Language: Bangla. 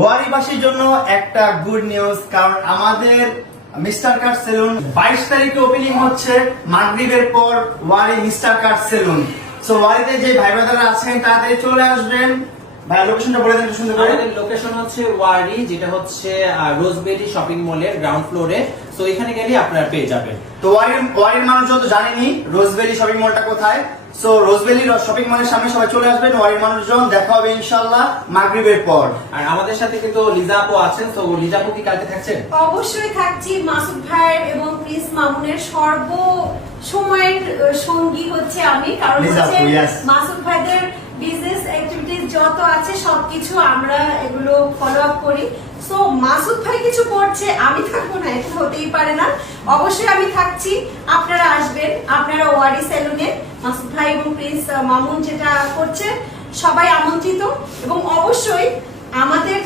ওয়ারিবাসীর জন্য একটা গুড নিউজ, কারণ আমাদের মিস্টার কাট সেলুন 22 তারিখে ওপেনিং হচ্ছে মাগরিবের পর ওয়ারি মিস্টার কাট সেলুন। সো ওয়ারিতে যে ভাই ব্রাদাররা আছেন তাড়াতাড়ি চলে আসবেন। ভাই লোকেশনটা বলে দেন সুন্দর করে। আমাদের লোকেশন হচ্ছে ওয়ারি, যেটা হচ্ছে রোজবেরি শপিং মলের গ্রাউন্ড ফ্লোরে। সো এখানে গেলে আপনারা পেয়ে যাবেন। তো ওয়ারির মানুষজন তো জানেনি রোজবেরি শপিং মলটা কোথায়। সো রোজবেরি শপিং মলের সামনে সবাই চলে আসবেন। ওয়ারির মানুষজন দেখা হবে ইনশাআল্লাহ মাগরিবের পর। আর আমাদের সাথে কিন্তু লিজা আপু আছেন। তো লিজা আপু কি কালকে থাকছেন? অবশ্যই থাকছি। মাসুদ ভাইয়ের এবং প্রিন্স মামুনের সর্ব সময়ের সঙ্গী হচ্ছে আমি, কারণ হচ্ছে মাসুদ ভাইদের বিজনেস অ্যাক্টিভিটিস যত আছে সবকিছু আমরা এগুলো ফলো আপ করি। সো মাসুদ ভাই কিছু করছে, আমি থাকবো না, এটা হতেই পারে না। অবশ্যই আমি থাকছি, আপনারা আসবেন। আপনারা ওয়ারি সেলুনে মাসুদ ভাই এবং প্রিন্স মামুন যেটা করছে সবাই আমন্ত্রিত। এবং অবশ্যই আমাদের